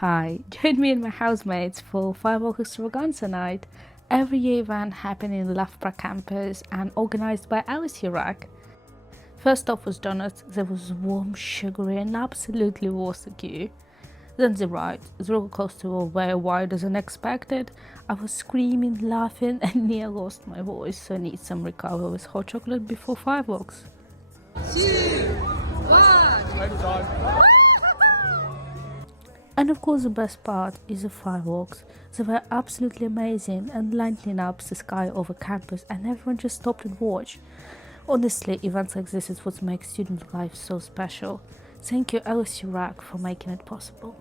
Hi, join me and my housemates for Fireworks Extravaganza night, every year event happening in Loughborough campus and organised by Alice Iraq. First off was donuts, there was warm, sugary and absolutely was the queue. Then the ride, the roller coaster was way wider than expected. I was screaming, laughing and near lost my voice, so I need some recover with hot chocolate before fireworks. 2, 1. And of course the best part is the fireworks. They were absolutely amazing and lighting up the sky over campus and everyone just stopped and watched. Honestly, events like this is what makes student life so special. Thank you Alice Iraq for making it possible.